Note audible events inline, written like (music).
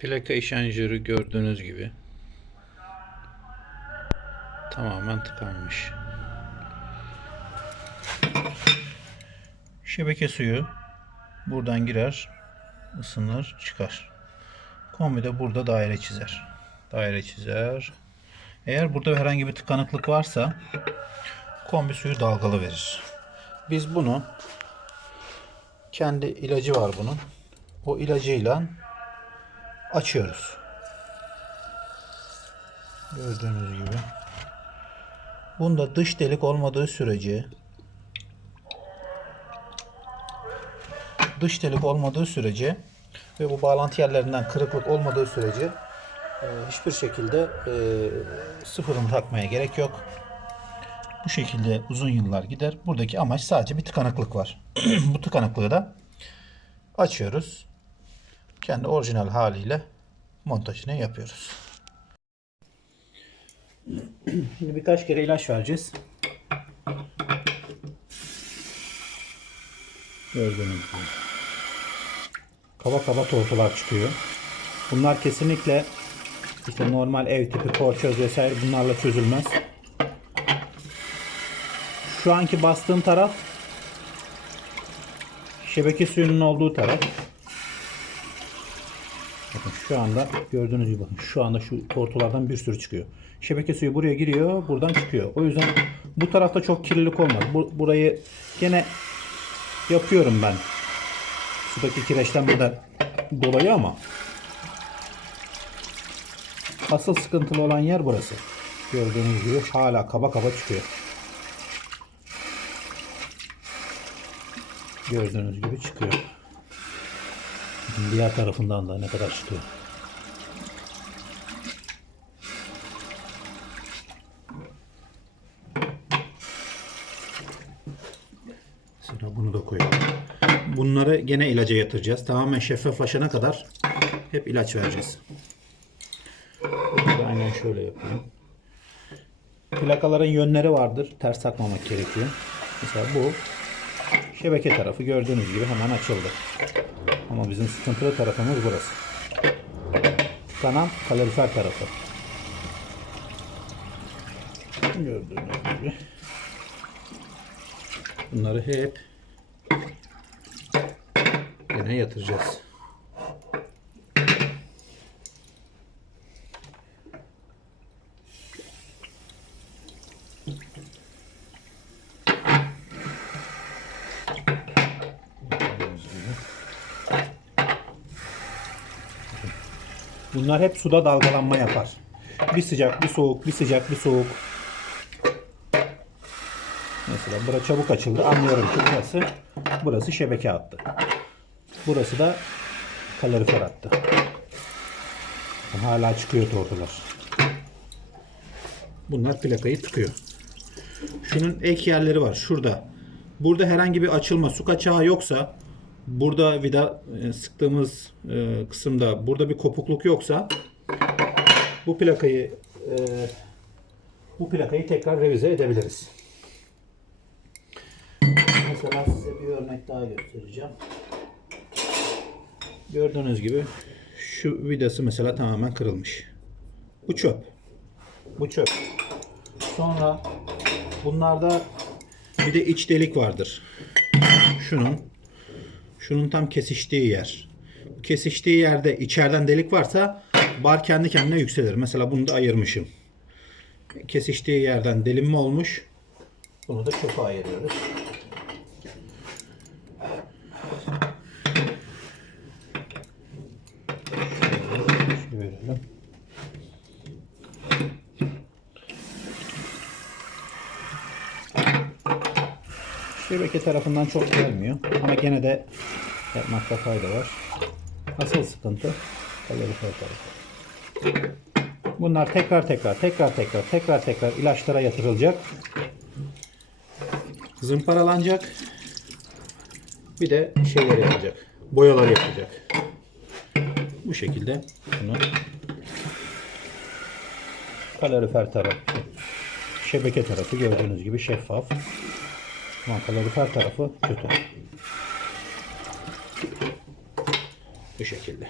Plaka işancörü gördüğünüz gibi tamamen tıkanmış. Şebeke suyu buradan girer, ısınır, çıkar. Kombi de burada daire çizer. Daire çizer. Eğer burada herhangi bir tıkanıklık varsa kombi suyu dalgalı verir. Biz bunu kendi ilacı var bunun. O ilacıyla açıyoruz. Gördüğünüz gibi. Bunda dış delik olmadığı sürece dış delik olmadığı sürece ve bu bağlantı yerlerinden kırıklık olmadığı sürece e, hiçbir şekilde e, sıfırını takmaya gerek yok. Bu şekilde uzun yıllar gider. Buradaki amaç sadece bir tıkanıklık var. (clears throat) bu tıkanıklığı da açıyoruz. Kendi orijinal haliyle montajını yapıyoruz. Şimdi birkaç kere ilaç vereceğiz. Gördüğünüz gibi. Kaba kaba tortular çıkıyor. Bunlar kesinlikle işte normal ev tipi porçöz vesaire bunlarla çözülmez. Şu anki bastığım taraf şebeke suyunun olduğu taraf. Bakın şu anda gördüğünüz gibi bakın şu anda şu tortulardan bir sürü çıkıyor. Şebeke suyu buraya giriyor, buradan çıkıyor. O yüzden bu tarafta çok kirlilik olmaz. Bu, burayı gene yapıyorum ben. Sudaki kireçten burada dolayı ama asıl sıkıntılı olan yer burası. Gördüğünüz gibi hala kaba kaba çıkıyor. Gördüğünüz gibi çıkıyor. Diğer tarafından da ne kadar çıkıyor. Sonra bunu da koyalım. Bunları gene ilaca yatıracağız. Tamamen şeffaflaşana kadar hep ilaç vereceğiz. Bunu da aynen şöyle yapayım. Plakaların yönleri vardır. Ters takmamak gerekiyor. Mesela bu şebeke tarafı gördüğünüz gibi hemen açıldı. Ama bizim sıkıntılı tarafımız burası. Kanal kalorifer tarafı. Gördüğünüz gibi. Bunları hep yine yatıracağız. Bunlar hep suda dalgalanma yapar. Bir sıcak, bir soğuk, bir sıcak, bir soğuk. Mesela bura çabuk açıldı. Anlıyorum ki burası burası şebeke attı. Burası da kalorifer attı. Hala çıkıyor tortular. Bunlar plakayı tıkıyor. Şunun ek yerleri var. Şurada. Burada herhangi bir açılma, su kaçağı yoksa burada vida e, sıktığımız e, kısımda burada bir kopukluk yoksa bu plakayı e, bu plakayı tekrar revize edebiliriz. Mesela size bir örnek daha göstereceğim. Gördüğünüz gibi şu vidası mesela tamamen kırılmış. Bu çöp. Bu çöp. Sonra bunlarda bir de iç delik vardır. Şunun şunun tam kesiştiği yer. Kesiştiği yerde içeriden delik varsa bar kendi kendine yükselir. Mesela bunu da ayırmışım. Kesiştiği yerden delinme olmuş. Bunu da çöpe ayırıyoruz. Şöyle verelim. Şebeke tarafından çok gelmiyor. Ama gene de yapmakta fayda var. Asıl sıkıntı kalorifer tarafı. Bunlar tekrar tekrar tekrar tekrar tekrar tekrar ilaçlara yatırılacak. Zımparalanacak. Bir de şeyler yapacak. Boyalar yapacak. Bu şekilde bunu kalorifer tarafı şebeke tarafı gördüğünüz gibi şeffaf. Ama kalorifer tarafı kötü. Bu şekilde.